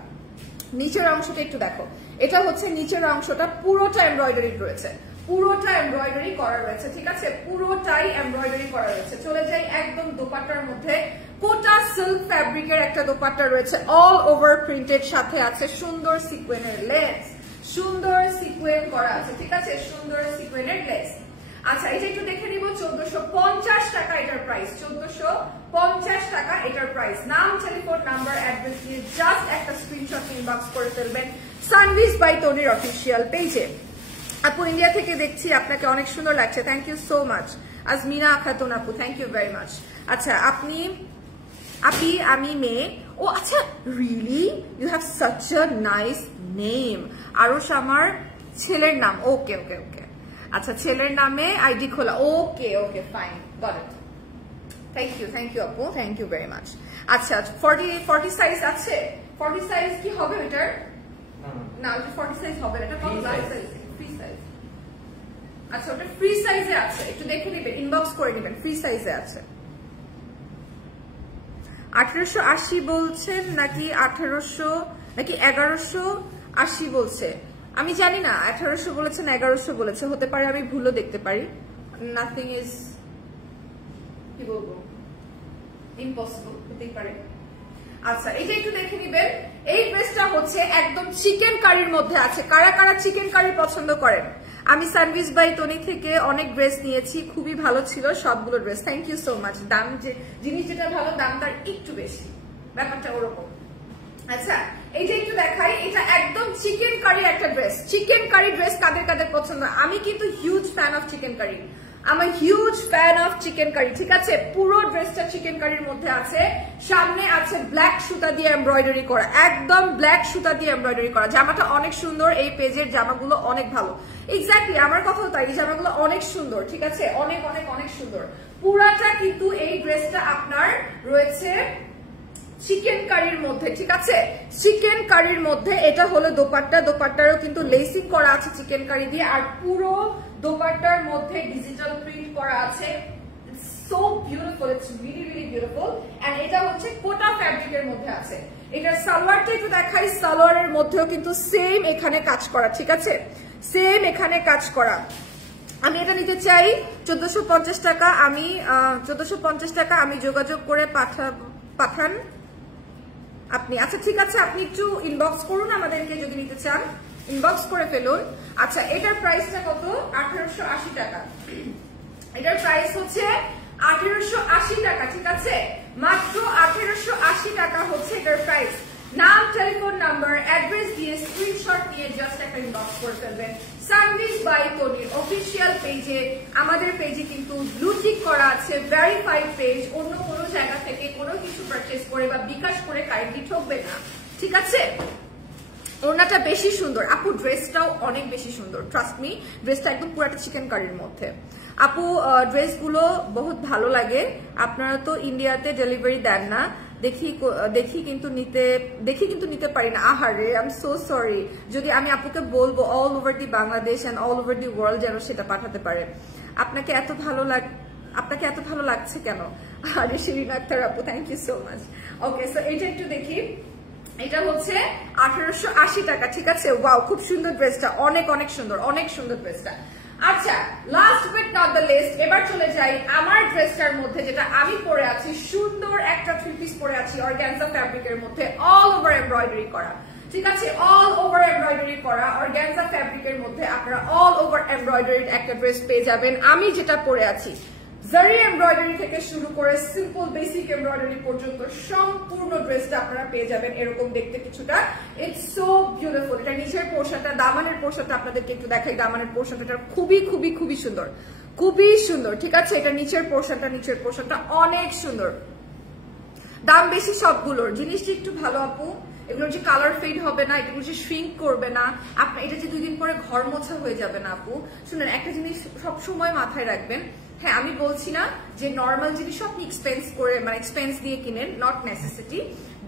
নিচের অংশটা একটু দেখো, এটা হচ্ছে নিচের অংশটা পুরোটা এমব্রয়ডারি রয়েছে, পুরোটা এমব্রয়ডারি করা রয়েছে, ঠিক আছে? পুরোটাই এমব্রয়ডারি করা রয়েছে। চলে যাই একদম দোপাট্টার মধ্যে, কোটা সিল্ক ফ্যাব্রিকের একটা দোপাট্টা রয়েছে, অল ওভার প্রিন্টেড, সাথে আছে সুন্দর সিকোয়েনের লেস, সুন্দর সিকোয়েন করা আছে, ঠিক আছে? সুন্দর সিকোয়েনের লেস। আচ্ছা এটা একটু দেখে নিব, 1450 টাকা এটার প্রাইস, 1450 টাকা এটার প্রাইস। নাম, টেলিফোন নাম্বার, অ্যাড্রেস দিয়ে জাস্ট একটা স্ক্রিনশট ইনবক্স করে ফেলবেন সানভিজ বাই তনির অফিসিয়াল পেজে। আপু ইন্ডিয়া থেকে দেখছি, আপনাকে অনেক সুন্দর লাগছে, thank you so much. Azmina Khatun আপু, থ্যাংক ইউ ভেরি মাচ। আচ্ছা আপনি আমি মেয়ে, ও আচ্ছা really you have such a nice name. Arash আমার ছেলের নাম, ওকে ওকে ওকে, আচ্ছা ছেলের নামে আইডি খোলা, okay okay fine, got it, thank you আপু, থ্যাংক ইউ ভেরি মাচ। আচ্ছা 40 সাইজ আছে? 40 সাইজ কি হবে এটার? না 40 সাইজ হবে না, এটা কত সাইজ? Free size. আচ্ছা ওটা ফ্রি সাইজে আছে, একটু দেখে নেবেন, ইনবক্স করে নেবেন, ফ্রি সাইজে আছে। 1880 বলছেন নাকি 1800 নাকি 1180 বলছে? আমি জানি না 1800 বলেছেন 1100 বলেছে, হতে পারে আমি ভুলও দেখতে পারি। নাথিং ইজ, কি বলবো, ইম্পসিবল, হতেই পারে। আচ্ছা এটা একটু দেখে নিবেন। এই ড্রেসটা হচ্ছে একদম চিকেন কারির মধ্যে আছে। কারা কারা চিকেন কারি পছন্দ করেন? আমি সানভিজ বাই তনি থেকে অনেক ড্রেস নিয়েছি, খুবই ভালো ছিল সবগুলো dress. Thank you so much. দাম যে জিনিস যেটা ভালো দাম তার একটু বেশি, ব্যাপারটা ওরকম। আচ্ছা এইটা একটু দেখাই, এটা একদম চিকেন কারি একটা ড্রেস। চিকেন কারি ড্রেস কাদের কাদের পছন্দ? আমি কিন্তু huge fan of chicken curry, আমি huge fan of chicken curry. ঠিক আছে, পুরো ড্রেসটা চিকেন কারির মধ্যে আছে। সামনে আছে ব্ল্যাক সুতা দিয়ে এমব্রয়ডারি করা, একদম ব্ল্যাক সুতা দিয়ে এমব্রয়ডারি করা। জামাটা অনেক সুন্দর, এই পেজের জামাগুলো অনেক ভালো। এক্স্যাক্টলি আমার কথাও তাই, এই জামাগুলো অনেক সুন্দর। ঠিক আছে, অনেক অনেক অনেক সুন্দর পুরাটা। কিন্তু এই ড্রেসটা আপনার রয়েছে চিকেন কারির মধ্যে। ঠিক আছে, চিকেন কারির মধ্যে। এটা হলো দোপাট্টা, দোপাট্টারও কিন্তু লেসিং করা আছে চিকেন কারি দিয়ে, আর পুরো দোপাট্টার মধ্যে ডিজিটাল প্রিন্ট করা আছে। So beautiful, it's really really beautiful. And এটা হচ্ছে কোটা ফ্যাব্রিকের মধ্যে আছে। এটার সালোয়ারটা একটু দেখাই, সালোয়ারের মধ্যেও কিন্তু সেম এখানে কাজ করা। ঠিক আছে, সেম এখানে কাজ করা। আমি এটা নিতে চাই 1450 টাকা। আমি 1450 টাকা আমি যোগাযোগ করে পাঠান আপনি। আচ্ছা ঠিক আছে, আপনি একটু ইনবক্স করুন আমাদেরকে যদি নিতে চান, ইনবক্স করে ফেলুন। আচ্ছা এটার প্রাইসটা কত? 1880 টাকা। এটার প্রাইস হচ্ছে 1880 টাকা। ঠিক আছে, মাত্র 1880 টাকা হচ্ছে এটার প্রাইস। নাম, টেলিফোন নাম্বার, অ্যাড্রেস দিয়ে স্ক্রিনশট নিয়ে জাস্ট একটা ইনবক্স করে ফেলবেন সানভিজ বাই তনির অফিসিয়াল পেজে। আমাদের পেজে কিন্তু ব্লু টিক করা আছে, ভেরিফাইড পেজ। অন্য কোনো জায়গা থেকে কোনো কিছু পারচেজ করে বা বিকাশ করে কাইন্ডলি ঠকবে না। ঠিক আছে, ওড়নাটা বেশি সুন্দর আপু, ড্রেসটাও অনেক বেশি সুন্দর। ট্রাস্ট মি, ড্রেসটা একদম পুরাটা চিকেন কারির মধ্যে। আপু ড্রেসগুলো বহুত ভালো লাগে। আপনারা তো ইন্ডিয়াতে ডেলিভারি দেন না, দেখি কিন্তু নিতে পারি না। আহারে, আই এম সো সরি। যদি আমি আপুকে বলবো all over the Bangladesh and all over the world যেন সেটা পাঠাতে পারে। আপনাকে এত ভালো লাগছে কেন? আরে শিরিন আক্তার আপু, thank you so much. Okay, so এটা একটু দেখি। এটা হচ্ছে 1880 টাকা। ঠিক আছে, ওয়াও, খুব সুন্দর ড্রেসটা, অনেক অনেক সুন্দর, অনেক সুন্দর ড্রেসটা। আচ্ছা last but not the least, এবার চলে যাই আমার ড্রেসটার মধ্যে যেটা আমি পরে আছি। সুন্দর একটা থ্রি পিস পরে আছি অর্গানজা ফ্যাব্রিকের মধ্যে, অল ওভার এমব্রয়ডারি করা। ঠিক আছে, অল ওভার এমব্রয়ডারি করা অর্গানজা ফ্যাব্রিকের মধ্যে আপনারা অল ওভার এমব্রয়ডারি একটা ড্রেস পেয়ে যাবেন। আমি যেটা পরে আছি জারি এমব্রয়ডারি থেকে শুরু করে সিম্পল বেসিক এমব্রয়ডারি পর্যন্ত সম্পূর্ণ ড্রেসটা আপনারা পেয়ে যাবেন এরকম দেখতে কিছুটা। It's so beautiful. এটা নিচের পোর্শনটা, দামানের পোর্শনটা আপনাদেরকে একটু দেখাই। দামানের পোর্শনটা খুবই খুবই খুবই সুন্দর, খুবই সুন্দর। ঠিক আছে, এটা নিচের পোর্শনটা অনেক সুন্দর। দাম বেশি সবগুলোর, জিনিসটা একটু ভালো আপু। এগুলোর যে কালার ফেড হবে না, এগুলো যে শ্রিঙ্ক করবে না, আপনার এটা যে 2 দিন পরে ঘর মোছা হয়ে যাবে না আপু। শুনেন, একটা জিনিস সবসময় মাথায় রাখবেন। হ্যাঁ, আমি বলছি না যে নর্মাল জিনিসও আপনি এক্সপেন্স দিয়ে কিনেন, নট নেসেসিটি,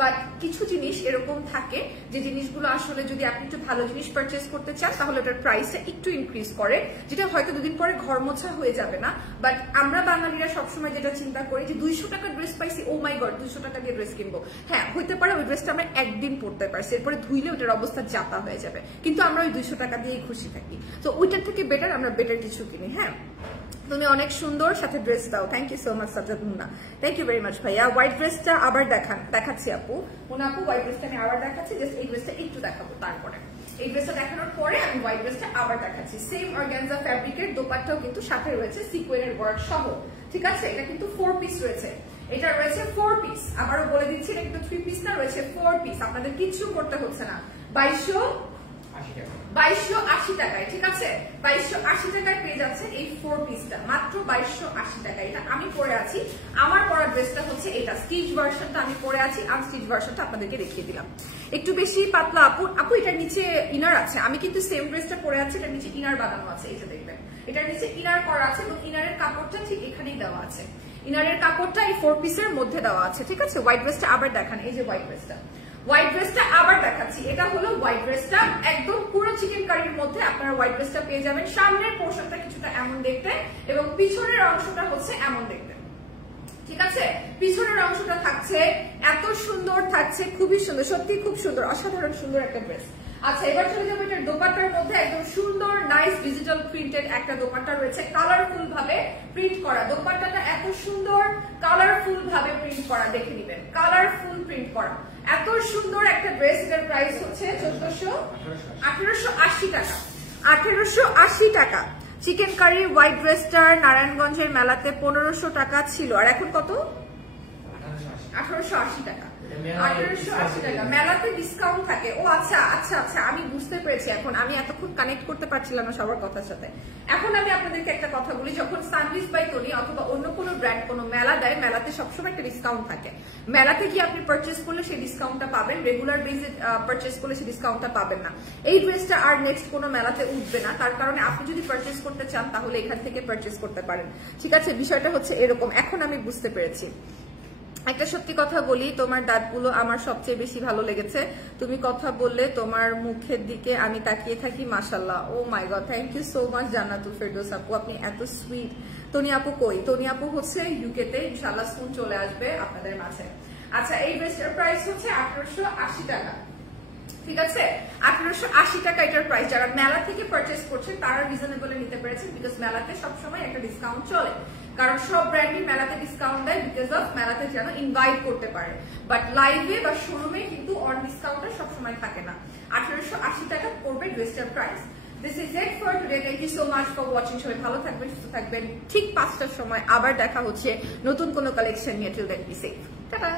বাট কিছু জিনিস এরকম থাকে যে জিনিসগুলো আসলে যদি আপনি একটু ভালো জিনিস পারচেস করতে চান তাহলে ওটার প্রাইসটা একটু ইনক্রিজ করে, যেটা হয়তো 2 দিন পরে ঘর মোছা হয়ে যাবে না। বাট আমরা বাঙালিরা সবসময় যেটা চিন্তা করি যে 200 টাকার ড্রেস পাইছি, ও মাই গড 200 টাকা দিয়ে ড্রেস কিনবো। হ্যাঁ, হইতে পারে ওই ড্রেসটা আমরা একদিন পরতে পারছি, এরপরে ধুইলে ওটার অবস্থা জাতা হয়ে যাবে, কিন্তু আমরা ওই 200 টাকা দিয়েই খুশি থাকি। তো ওইটার থেকে বেটার আমরা বেটার কিছু কিনি। হ্যাঁ, তুমি অনেক সুন্দর, সাথে ড্রেস দাও। Thank you so much Sajjad Munna, thank you very much ভাইয়া। হোয়াইট ড্রেসটা আবার দেখাচ্ছি আপু। মুন্না আপু, হোয়াইট ড্রেসটা আমি আবার দেখাচ্ছি, জাস্ট এই ড্রেসটা একটু দেখাবো, তারপরে এই ড্রেসটা দেখানোর পরে আমি হোয়াইট ড্রেসটা আবার দেখাচ্ছি। সেম অর্গানজা ফ্যাব্রিকের, দোপাট্টাও কিন্তু সাথে রয়েছে সিকোয়েন্সের ওয়ার্ক সহ। ঠিক আছে, এটা কিন্তু 4 পিস রয়েছে, এটা রয়েছে 4 পিস। আবারও বলে দিচ্ছি, এটা কিন্তু 3 পিস না, রয়েছে 4 পিস। আপনাদের কিছু করতে হচ্ছে না। 2280 টাকায়। ঠিক আছে, 2280 টাকায় পেয়ে যাচ্ছেন এই 4 পিসটা, মাত্র 2280 টাকায়। এটা আমি পরে আছি, আমার পরা ড্রেসটা হচ্ছে এটা। স্টিচ ভার্সনটা আমি পরে আছি, আনস্টিচ ভার্সনটা আপনাদেরকে দেখিয়ে দিলাম। একটু বেশি পাতলা আপু এটার নিচে ইনার আছে। আমি কিন্তু সেম ড্রেসটা পরে আছি, এটার নিচে ইনার বানানো আছে, এই যে দেখবেন এটার নিচে ইনার করা আছে, এবং ইনারের কাপড়টা ঠিক এখানেই দেওয়া আছে। ইনারের কাপড়টা এই 4 পিসের মধ্যে দেওয়া আছে। ঠিক আছে, হোয়াইট ড্রেসটা আবার দেখান, এই যে হোয়াইট ড্রেসটা আবার দেখাচ্ছি। এটা হলো হোয়াইট ড্রেসটা, একদম পুরো চিকেন কারির মধ্যে আপনারা হোয়াইট ড্রেসটা পেয়ে যাবেন। সামনের পোর্শনটা কিছুটা এমন দেখতে, এবং পিছনের অংশটা হচ্ছে এমন দেখতে। ঠিক আছে, পিছনের অংশটা থাকছে এত সুন্দর, থাকছে খুবই সুন্দর, সত্যি খুব সুন্দর, অসাধারণ সুন্দর একটা ড্রেস। আচ্ছা এবার চলে যাবো এটার দোপাট্টার মধ্যে একদম সুন্দর নাইস ডিজিটাল প্রিন্টেড একটা দোপাট্টা রয়েছে, কালারফুল ভাবে প্রিন্ট করা। দোপাট্টাটা এত সুন্দর কালারফুল ভাবে প্রিন্ট করা, দেখে নিবেন কালারফুল প্রিন্ট করা, এত সুন্দর একটা ড্রেস। এটার প্রাইস হচ্ছে 1880 টাকা। 1880 টাকা। চিকেন কারি হোয়াইট ড্রেসটার নারায়ণগঞ্জের মেলাতে 1500 টাকা ছিল, আর এখন কত? 1880 টাকা। 1880 টাকা। মেলাতে ডিসকাউন্ট থাকে। ও আচ্ছা আচ্ছা আচ্ছা, আমি বুঝতে পেরেছি এখন। আমি এতক্ষণ কানেক্ট করতে পারছিলাম না সবার কথার সাথে। এখন আমি আপনাদেরকে একটা কথা বলি, যখন সানভিজ বাই তনি অথবা অন্য কোনো ব্র্যান্ড কোনো মেলা দেয়, মেলাতে সবসময় একটা ডিসকাউন্ট থাকে। মেলাতে কি আপনি পারচেস করলে সেই ডিসকাউন্টটা পাবেন, রেগুলার বেসে পারচেস করলে সেই ডিসকাউন্টটা পাবেন না। এই ড্রেসটা আর নেক্সট কোনো মেলাতে উঠবে না, তার কারণে আপনি যদি পারচেস করতে চান তাহলে এখান থেকে পারচেস করতে পারেন। ঠিক আছে, বিষয়টা হচ্ছে এরকম। এখন আমি বুঝতে পেরেছি। একটা সত্যি কথা বলি, তোমার দাঁতগুলো আমার সবচেয়ে বেশি ভালো লেগেছে। তুমি কথা বললে তোমার মুখের দিকে আমি তাকিয়ে থাকি, মাশাআল্লাহ। Oh my god, thank you so much Jannatul Ferdous আপু, আপনি এত সুইট। তনি আপু কই? তনি আপু হচ্ছে ইউকে তে, ইনশাআল্লাহ সুন চলে আসবে আপনাদের মাঝে। আচ্ছা এই ড্রেসটার প্রাইস হচ্ছে 1880 টাকা। ঠিক আছে, 1880 টাকা এটার প্রাইস। যারা মেলা থেকে পারচেস করছেন তারা রিজনেবলে নিতে পেরেছেন, বিকজ মেলাতে সবসময় একটা ডিসকাউন্ট চলে, কারণ সব ব্র্যান্ডই মেলাতে ডিসকাউন্ট দেয় বিকজ অফ মেলাতে যেন ইনভাইট করতে পারে। বাট লাইভে বা শোরুমে কিন্তু অন ডিসকাউন্টটা সবসময় থাকে না। 1880 টাকা পড়বে ড্রেসটার price. This is it for today. Thank you so much for watching. সবাই ভালো থাকবেন, সুস্থ থাকবেন। ঠিক 5টার সময় আবার দেখা হচ্ছে নতুন কোনো কালেকশন নিয়ে। Till then be safe. Tata.